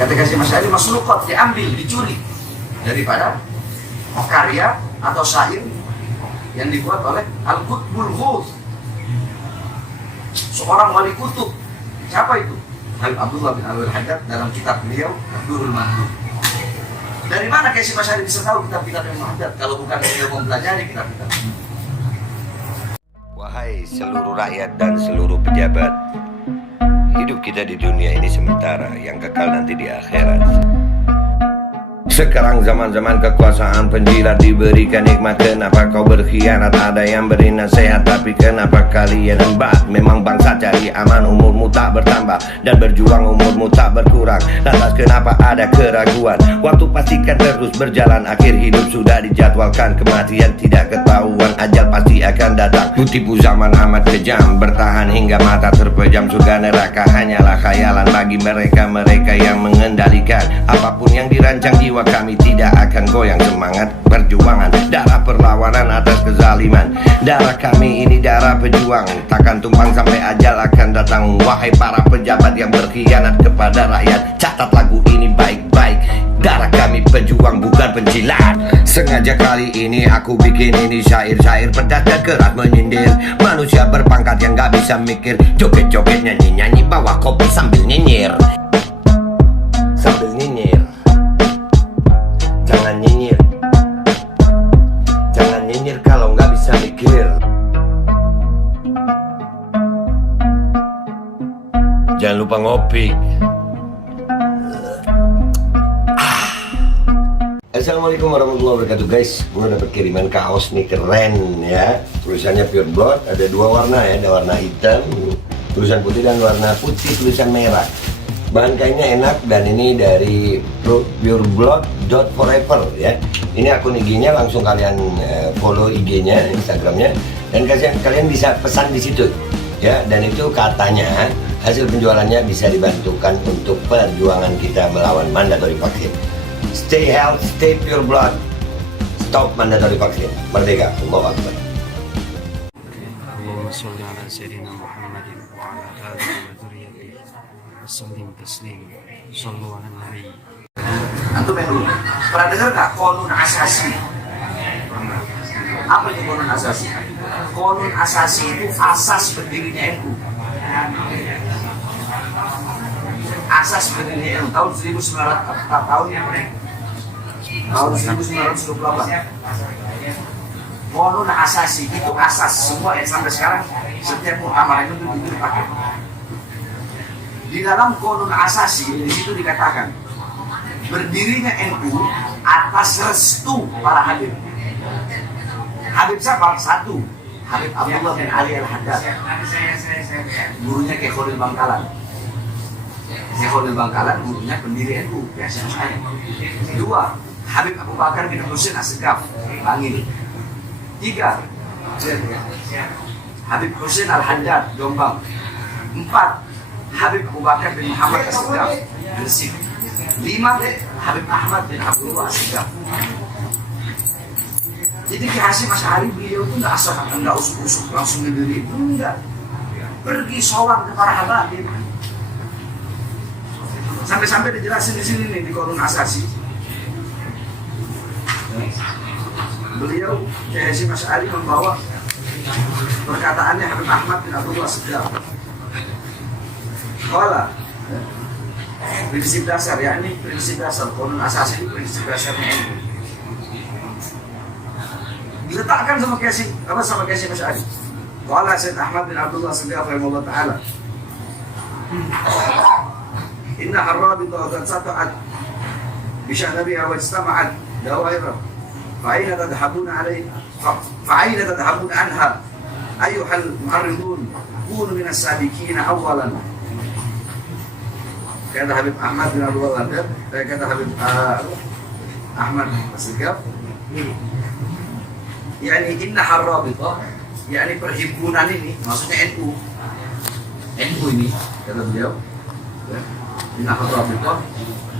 Kata Hasyim Asy'ari, masluqat, diambil, dicuri daripada karya atau syair yang dibuat oleh Al-Qutbul Ghuth, seorang wali kutub. Siapa itu? Habib Abdullah bin Alwi Al-Haddad dalam kitab beliau Ad-Durrul Mahdud. Dari mana Hasyim Asy'ari bisa tahu kitab-kitab yang Haddad kalau bukan beliau mempelajari kitab-kitab? Wahai seluruh rakyat dan seluruh pejabat, hidup kita di dunia ini sementara, yang kekal nanti di akhirat. Sekarang zaman-zaman kekuasaan penjilat diberikan nikmat. Kenapa kau berkhianat? Ada yang beri nasihat, tapi kenapa kalian embat? Memang bangsa cari aman, umurmu tak bertambah, dan berjuang umurmu tak berkurang. Lantas kenapa ada keraguan? Waktu pastikan terus berjalan, akhir hidup sudah dijadwalkan. Kematian tidak ketahuan, ajal pasti akan datang. Tipu zaman amat kejam, bertahan hingga mata terpejam. Surga neraka hanyalah khayalan bagi mereka-mereka yang mengendalikan. Apapun yang dirancang jiwa kami tidak akan goyang. Semangat perjuangan, darah perlawanan atas kezaliman. Darah kami ini darah pejuang, takkan tumpang sampai ajal akan datang. Wahai para pejabat yang berkhianat kepada rakyat, catat lagu ini baik-baik. Darah kami pejuang, bukan penjilat. Sengaja kali ini aku bikin ini syair-syair pedas dan keras menyindir manusia berpangkat yang gak bisa mikir. Joget-joget, nyanyi-nyanyi, bawa kopi sambil nyinyir. Sambil nyinyir. Jangan nyinyir. Jangan nyinyir kalau nggak bisa mikir. Jangan lupa ngopi. Assalamualaikum warahmatullahi wabarakatuh guys. Gue dapat kiriman kaos nih, keren ya. Tulisannya Pure Blood, ada dua warna ya. Ada warna hitam, tulisan putih, dan warna putih tulisan merah. Bahan kainnya enak, dan ini dari pureblood.forever ya. Ini akun IG-nya, langsung kalian follow IG-nya, Instagram-nya, dan kalian bisa pesan di situ ya. Dan itu katanya hasil penjualannya bisa dibantukan untuk perjuangan kita melawan mandatory vaksin. Stay healthy, stay pure blood, stop mandatory vaksin. Merdeka, Allahu Akbar. Allahumma sholli ala sayyidina Muhammadin wa ala alihi wa dzurriyyatihi wasallim taslima. Shallu ala nabi. Antum yang dulu pernah dengar nggak Qonun Asasi? Apa itu Qonun Asasi? Qonun Asasi itu asas berdirinya NU. Asas berdirinya NU tahun 1928. Qonun Asasi itu asas semua yang sampai sekarang setiap muktamar itu dipakai. Di dalam Qonun Asasi di situ dikatakan berdirinya NU atas restu para Habib. Habib siapa? Satu, Habib Abdullah bin Ali Al-Haddad, gurunya Kiai Khalil Bangkalan. Kiai Khalil Bangkalan gurunya pendiri NU, biasa saya. Dua, Habib Abu Bakar bin Husain As-Segaf, Bangil. Tiga, Habib Husain Al-Haddad, Jombang. Empat, Habib Abu Bakar bin Muhammad As-Segaf, Gresik. 5, Habib Ahmad bin Abdullah As-Segaf. Jadi Hasyim Asy'ari beliau itu nggak asal, nggak usuk-usuk langsung ngediri, enggak. Pergi sowan ke para habaib. Sampai-sampai dijelasin di sini nih di Qonun Asasi. Beliau Hasyim Asy'ari membawa perkataannya Habib Ahmad bin Abdullah As-Segaf. Qala, prinsip dasar, ya ini prinsip dasar Qonun Asasi itu prinsip dasarnya NU. Diletakkan sama Hasyim Asy'ari. Qala Sayyid Ahmad bin Abdullah As-Segaf rahimahullah taala. Inna harrabita qad sata'at bi syahnabiha wa istama'at dawairah. Fa'aina tadhhabuna 'alayha? Fa'aina tadhhabuna anha? Ayyuhal mu'arridun kunu minas sabiqina awwalan. Kata Habib Ahmad bin Abdullah Al-Haddad, kata Habib Ahmad As-Segaf, yakni inna harrabita, yakni perhimpunan ini, maksudnya NU. NU ini, kata beliau, inna harrabita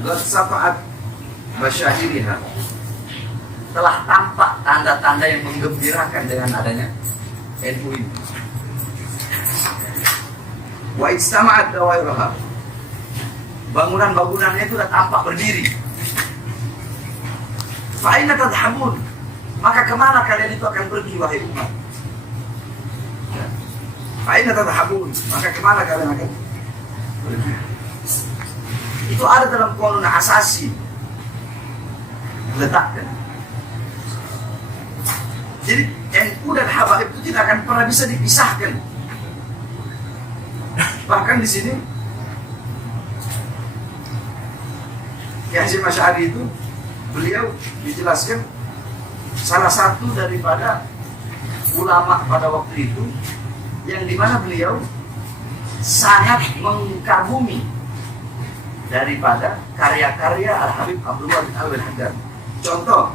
qad safa'at masyahiriha, telah tampak tanda-tanda yang menggembirakan dengan adanya NU ini. Wa istama'at dawairaha, bangunan-bangunannya itu sudah tampak berdiri. Fa'ina tadhamun, maka kemana kalian itu akan pergi wahai umat? Fa'ina tadhamun, maka kemana kalian akan pergi? Itu ada dalam qanun asasi letakkan. Jadi NU dan Habaib itu tidak akan pernah bisa dipisahkan. Bahkan di sini Kiai Hasyim Asy'ari itu beliau dijelaskan salah satu daripada ulama pada waktu itu yang dimana beliau sangat mengagumi daripada karya-karya Al-Habib Abdullah bin Alwi Al-Haddad. Contoh,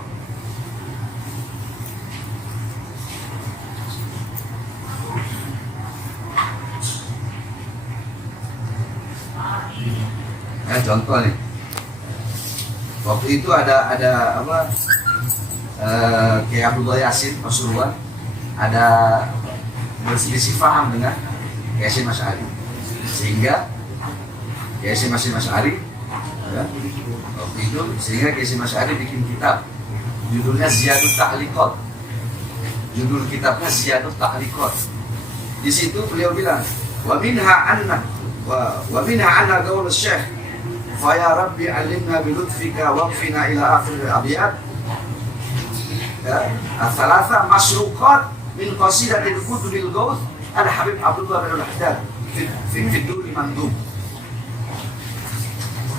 contoh nih, waktu itu ada apa? Kiai Abdullah Yasin Pasuruan ada berselisih paham dengan Kiai Hasyim Asy'ari, sehingga Kiai Hasyim Asy'ari waktu itu Kiai Hasyim Asy'ari bikin kitab judulnya Ziyadut Ta'liqat. Judul kitabnya Ziyadut Ta'liqat. Di situ beliau bilang wa minha anna qaul Syekh fa ya rabbi alimna bi lutfika waqfina ila akhir al-abyad al-thalatha masruqat min qasidatil qudril ghaus al-Habib Abdullah bin Al-Haddad fi Durul Mandub.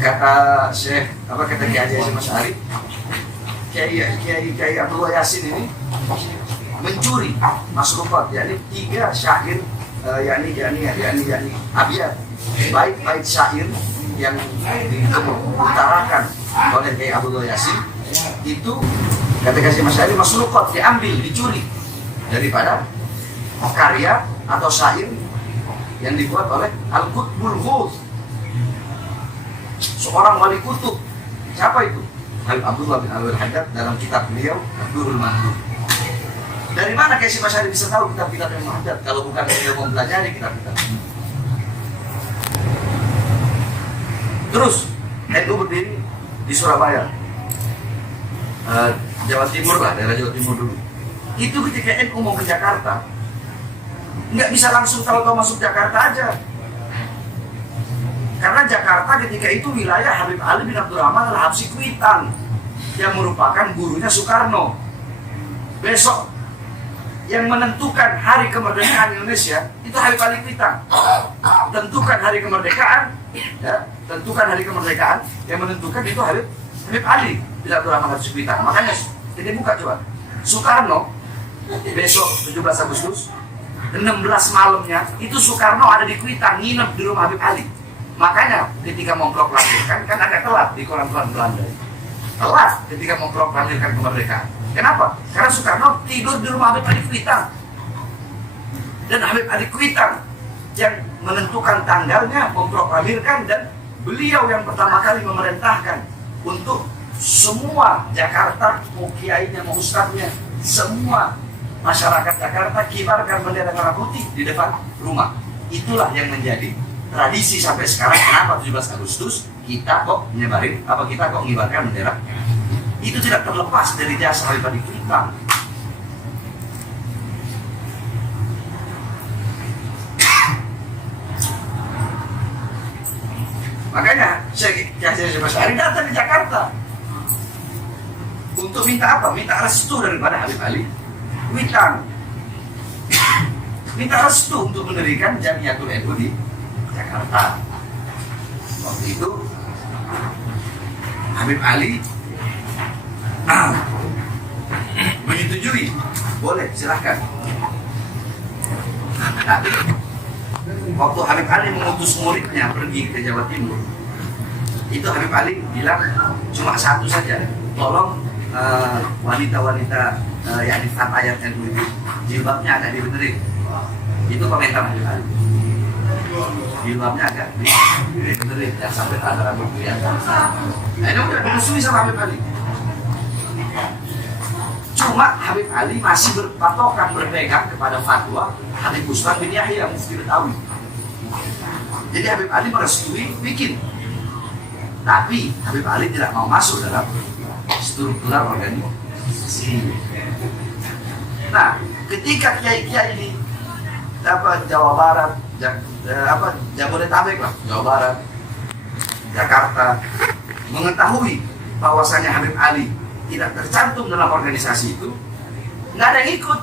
Kata Syekh, kata Kiai Hasyim Asy'ari, Kiai Abdullah Yasin ini mencuri masruqat, yakni 3 syair, yakni abiyat, bait syair yang diutarakan oleh Kiai Abdullah Yasin itu, kata Kiai Hasyim Asy'ari, masruqat, diambil, dicuri daripada karya atau syair yang dibuat oleh Al-Qutbul Ghaus, seorang wali kutub. Siapa itu? Habib Abdullah bin Alwi Al-Haddad dalam kitab beliau Durul Mandub. Dari mana Kiai Hasyim Asy'ari bisa tahu kitab-kitab yang Al-Haddad kalau bukan beliau mempelajari kitab-kitab? Terus NU berdiri di Surabaya, Jawa Timur lah, daerah Jawa Timur dulu. Itu ketika NU mau ke Jakarta, nggak bisa langsung tahu-tahu masuk Jakarta aja. Karena Jakarta ketika itu wilayah Habib Ali bin Abdurrahman Al-Habsyi Kuitang yang merupakan gurunya Soekarno. Besok yang menentukan hari kemerdekaan Indonesia itu Habib Ali Kuitang. Tentukan hari kemerdekaan, ya, tentukan hari kemerdekaan, yang menentukan itu Habib Ali bin Abdurrahman Al-Habsyi Kuitang. Makanya kita buka coba, Soekarno besok 17 Agustus 16 malamnya itu Soekarno ada di Kuitang, nginep di rumah Habib Ali. Makanya ketika memproklamirkan, kan agak telat di koran-koran Belanda, telat ketika memproklamirkan kemerdekaan. Kenapa? Karena Soekarno tidur di rumah Habib Ali Kuitang, dan Habib Ali Kuitang yang menentukan tanggalnya, memproklamirkan, dan beliau yang pertama kali memerintahkan untuk semua Jakarta, mau kiainya, mau ustadznya, semua masyarakat Jakarta kibarkan bendera merah putih di depan rumah. Itulah yang menjadi tradisi sampai sekarang. Kenapa 17 Agustus kita kok menyebarin, kita kok mengibarkan bendera? Itu tidak terlepas dari jasa Habib Ali Kuitang. Makanya Kiai Hasyim Asy'ari datang ke Jakarta untuk minta apa? Minta restu daripada Habib Ali Kuitang. Minta restu untuk mendirikan Jamiatul NU di Jakarta. Waktu itu Habib Ali menyetujui, boleh, silahkan. Waktu Habib Ali mengutus muridnya pergi ke Jawa Timur, itu Habib Ali bilang cuma satu saja, tolong wanita-wanita yang di fatayat NU itu jilbabnya agak dibenerin. Itu komentar Habib Ali. Jilbabnya agak dibenerin, jangan sampai ada rambut kelihatan. Nah, ini udah dimusuhi sama Habib Ali. Cuma Habib Ali masih berpatokan, berpegang kepada fatwa Habib Usman bin Yahya Mufti Betawi. Jadi Habib Ali merestui bikin Tapi Habib Ali tidak mau masuk dalam struktural organisasi. Nah, ketika kiai-kiai ini Jawa Barat, Jabodetabek lah, Jawa Barat, Jakarta, mengetahui bahwasanya Habib Ali tidak tercantum dalam organisasi itu, nggak ada yang ikut.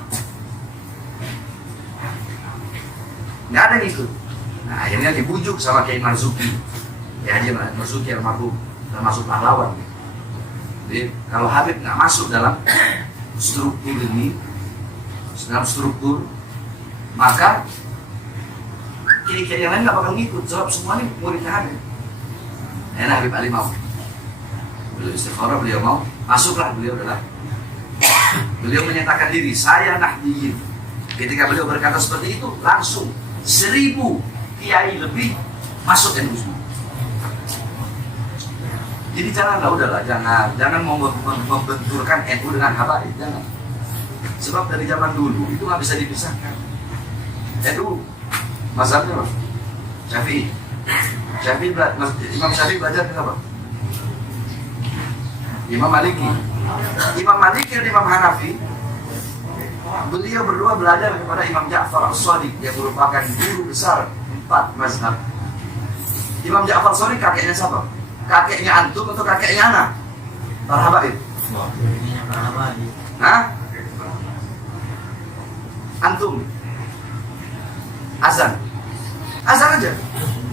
Nggak ada yang ikut. Nah, akhirnya dibujuk sama Kiai Marzuki. Ya, dia Marzuki almarhum, termasuk pahlawan. Jadi, kalau Habib nggak masuk dalam struktur ini, dalam struktur, maka kiai-kiai yang lain nggak bakal ngikut. Sebab semua ini muridnya Habib. Nah, Habib Ali mau. Beliau istikharah, beliau mau. Masuklah beliau dalam. Beliau menyatakan diri, saya Nahdiyin. Ketika beliau berkata seperti itu, langsung 1000 kiai lebih masuk NU semua. Jadi janganlah, udahlah, jangan membenturkan NU dengan habaib, jangan. Sebab dari zaman dulu itu nggak bisa dipisahkan. NU mazhabnya apa? Syafi'i. Imam Syafi'i belajar kenapa? Imam Maliki. Imam Maliki dan Imam Hanafi, beliau berdua belajar kepada Imam Ja'far As-Shadiq yang merupakan guru besar 4 mazhab. Imam Ja'far As-Shadiq kakeknya siapa? Kakeknya antum atau kakeknya anak? Para habaib. Hah? Antum? Azan aja.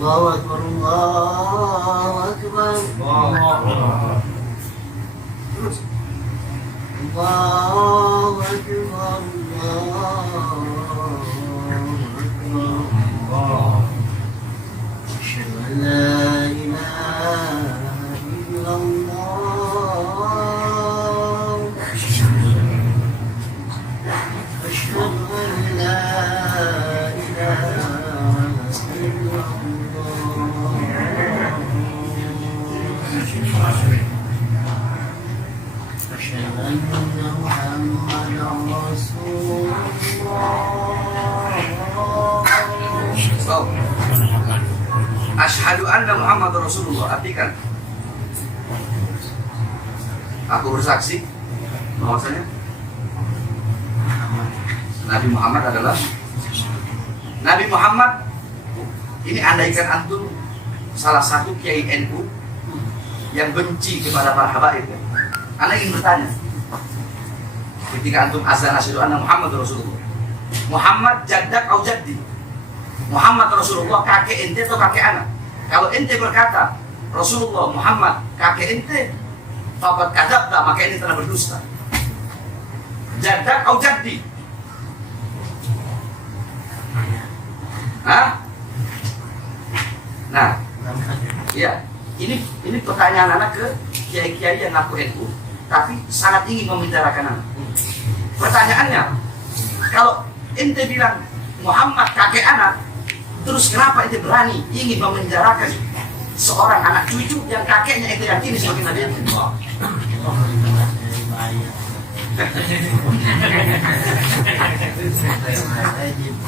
Allahu Akbar, Allahu Akbar. Terus Allahu Akbar, Allahu Akbar. Asyhadu an la ilaha illallah. Asyhadu an la ilaha illallah. أشهد أن محمدا رسول الله. Asyhadu anna Muhammad Rasulullah. Artikan, aku bersaksi bahwasanya Nabi Muhammad adalah Nabi Muhammad. Ini andaikan antum salah satu kiai NU yang benci kepada para habaib, Anda ingin bertanya, ketika antum azan asyhadu anna Muhammad Rasulullah, Muhammad jaddak atau jaddi? Muhammad Rasulullah kakek ente atau kakek anak? Kalau ente berkata Rasulullah Muhammad kakek ente, faqad kadzabta, maka ini telah berdusta. Jaddak atau jaddi? Hah? Nah, ya, ini pertanyaan anak ke kiai-kiai yang ngaku NU, tapi sangat ingin membicarakan anak. Pertanyaannya, kalau ente bilang Muhammad kakek anak, terus kenapa ente berani ingin memenjarakan seorang anak cucu yang kakeknya ente yakini sebagai Nabi ente?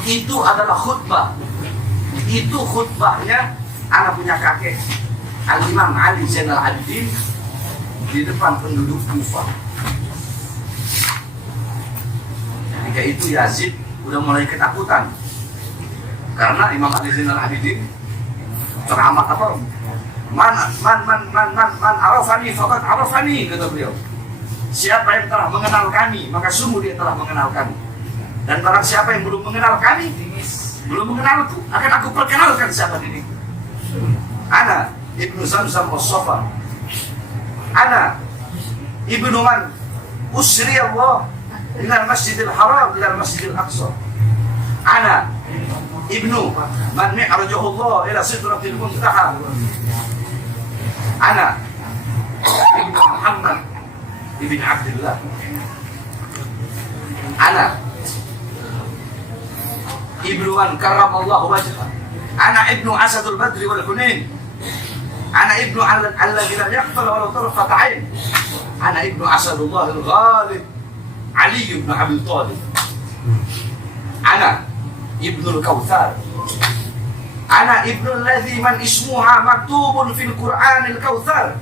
Itu adalah khutbah. Itu khutbahnya anak punya kakek Al-Imam Ali Zainal Abidin di depan penduduk Kufah. Ketika itu Yazid udah mulai ketakutan karena Imam Ali Zainal Abidin ceramah apa? Man arafani faqad arafani, kata beliau. Siapa yang telah mengenal kami, maka sungguh dia telah mengenal kami. Dan barang siapa yang belum mengenal kami, belum mengenalku, akan aku perkenalkan siapa diriku. Ana Ibnu Zamzam was-Safa. Ana Ibnu man usri Allah ila Masjidil Haram ila Masjidil Aqsa. Ana Ibnu man mi'rajahu Allah ila Sidratil Muntaha. Ana Ibnu Muhammad Ibn Abdullah. Ana Ibnu man karramallahu wajhah. Ana Ibnu Asadul Badri wal Hunain. Ana Ibnu alladhi lam yaqbal wa la tarfat 'ain. Ana Ibnu Asadullah al-Ghalib Ali ibn Abi Thalib. Ana Ibnu al-Kautsar. Ana ibnul ladzi man ismuha maktubun fil Qur'anil Kautsar.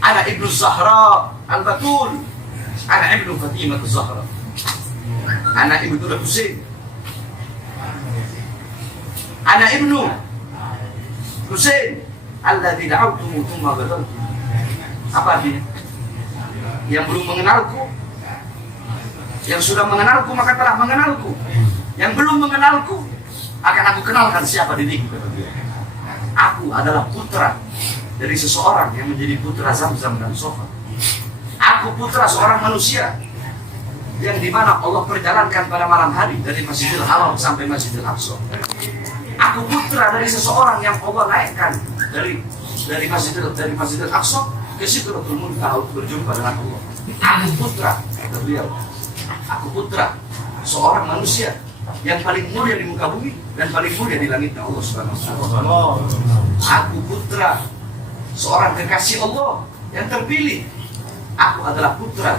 Ana ibnu Zahra al-Batul. Ana ibnu Fatimah az-Zahra. Ana ibnu Husain. Ana ibnu Husain alladzi da'awtumu thumma badaltu. Apa artinya? Yang belum mengenalku, yang sudah mengenalku maka telah mengenalku. Yang belum mengenalku akan aku kenalkan siapa diriku, kata dia. Aku adalah putra dari seseorang yang menjadi putra Zamzam dan Sofa. Aku putra seorang manusia yang dimana Allah perjalankan pada malam hari dari Masjidil Haram sampai Masjidil Aqsa. Aku putra dari seseorang yang Allah naikkan dari Masjidil Aqsa ke Sidratul Muntaha untuk berjumpa dengan Allah. Aku putra, kata beliau. Aku putra seorang manusia yang paling mulia di muka bumi dan paling mulia di langitnya Allah Subhanahu wa taala. Aku putra seorang kekasih Allah yang terpilih. Aku adalah putra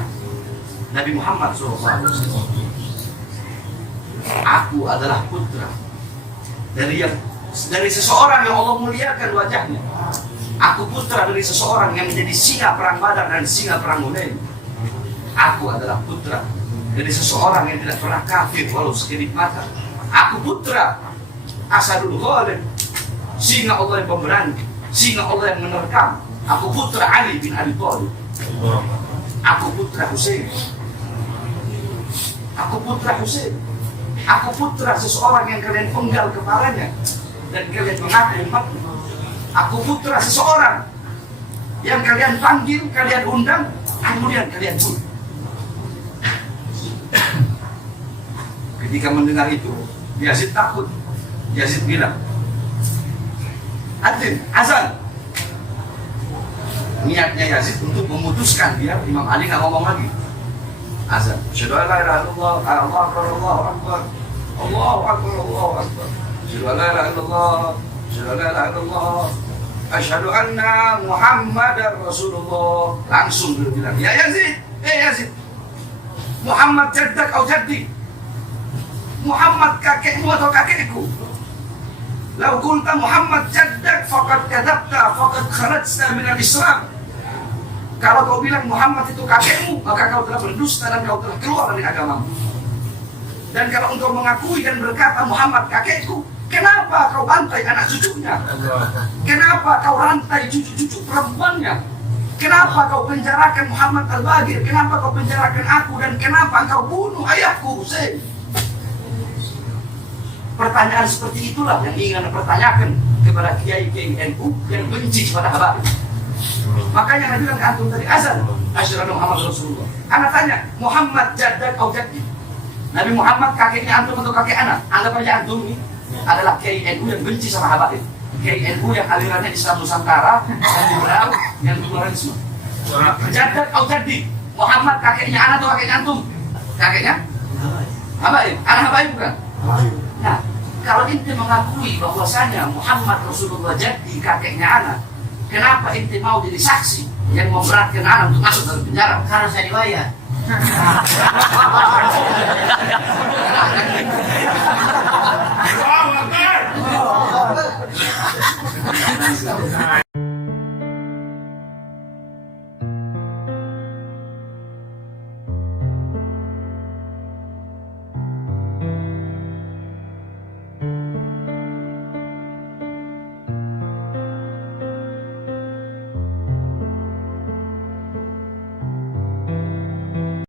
Nabi Muhammad SAW. Aku adalah putra dari seseorang yang Allah muliakan wajahnya. Aku putra dari seseorang yang menjadi singa perang Badar dan singa perang Hunain. Aku adalah putra dari seseorang yang tidak pernah kafir walau sekedip mata. Aku putra Asadul Ghalib, singa Allah yang pemberani, singa Allah yang menerkam. Aku putra Ali bin Abi Thalib. Aku putra Husain. Aku putra Husain. Aku putra seseorang yang kalian penggal kepalanya dan kalian mengaku umatnya. Aku putra seseorang yang kalian panggil, kalian undang, kemudian kalian bunuh. Ketika mendengar itu, Yazid takut. Yazid bilang, "Adzin, azan." Niatnya Yazid untuk memutuskan biar Imam Ali nggak ngomong lagi. Azan. Asyhadu an la ilaha illallah, Allahu akbar, Allahu akbar, Allahu akbar, Allahu akbar. Asyhadu an la ilaha illallah, asyhadu an la ilaha illallah, asyhadu anna Muhammadar Rasulullah. Langsung dia bilang, "Ya Yazid, Yazid, Muhammad jaddak atau jaddi? Muhammad kakekmu atau kakekku? Lau kunta Muhammad jaddak faqad kadzabta faqad kharajta minal Islam." Kalau kau bilang Muhammad itu kakekmu, maka kau telah berdusta dan kau telah keluar dari agamamu. Dan kalau engkau mengakui dan berkata Muhammad kakekku, kenapa kau bantai anak cucunya? Kenapa kau rantai cucu-cucu perempuannya? Kenapa kau penjarakan Muhammad Al-Bagir? Kenapa kau penjarakan aku? Dan kenapa kau bunuh ayahku Husain? Pertanyaan seperti itulah yang ingin Anda pertanyakan kepada kiai-kiai NU yang benci kepada Habaib. Makanya Nabi bilang ke antum tadi, azan, asyhadu anna Muhammad Rasulullah. Anak tanya, Muhammad jaddak atau jaddi? Nabi Muhammad kakeknya antum atau kakek anak? Anggap aja antum ini adalah kiai NU yang benci sama Habaib. Kiai NU yang alirannya Islam Nusantara, yang liberal, yang pluralisme. Jaddak atau jaddi? Muhammad kakeknya anak atau kakeknya antum? Kakeknya? Habaib. Anak Habaib bukan? Nah, kalau ente mengakui bahwasanya Muhammad Rasulullah jaddi kakeknya anak, kenapa ente mau jadi saksi yang memberatkan anak untuk masuk dalam penjara? Karena saya dibayar.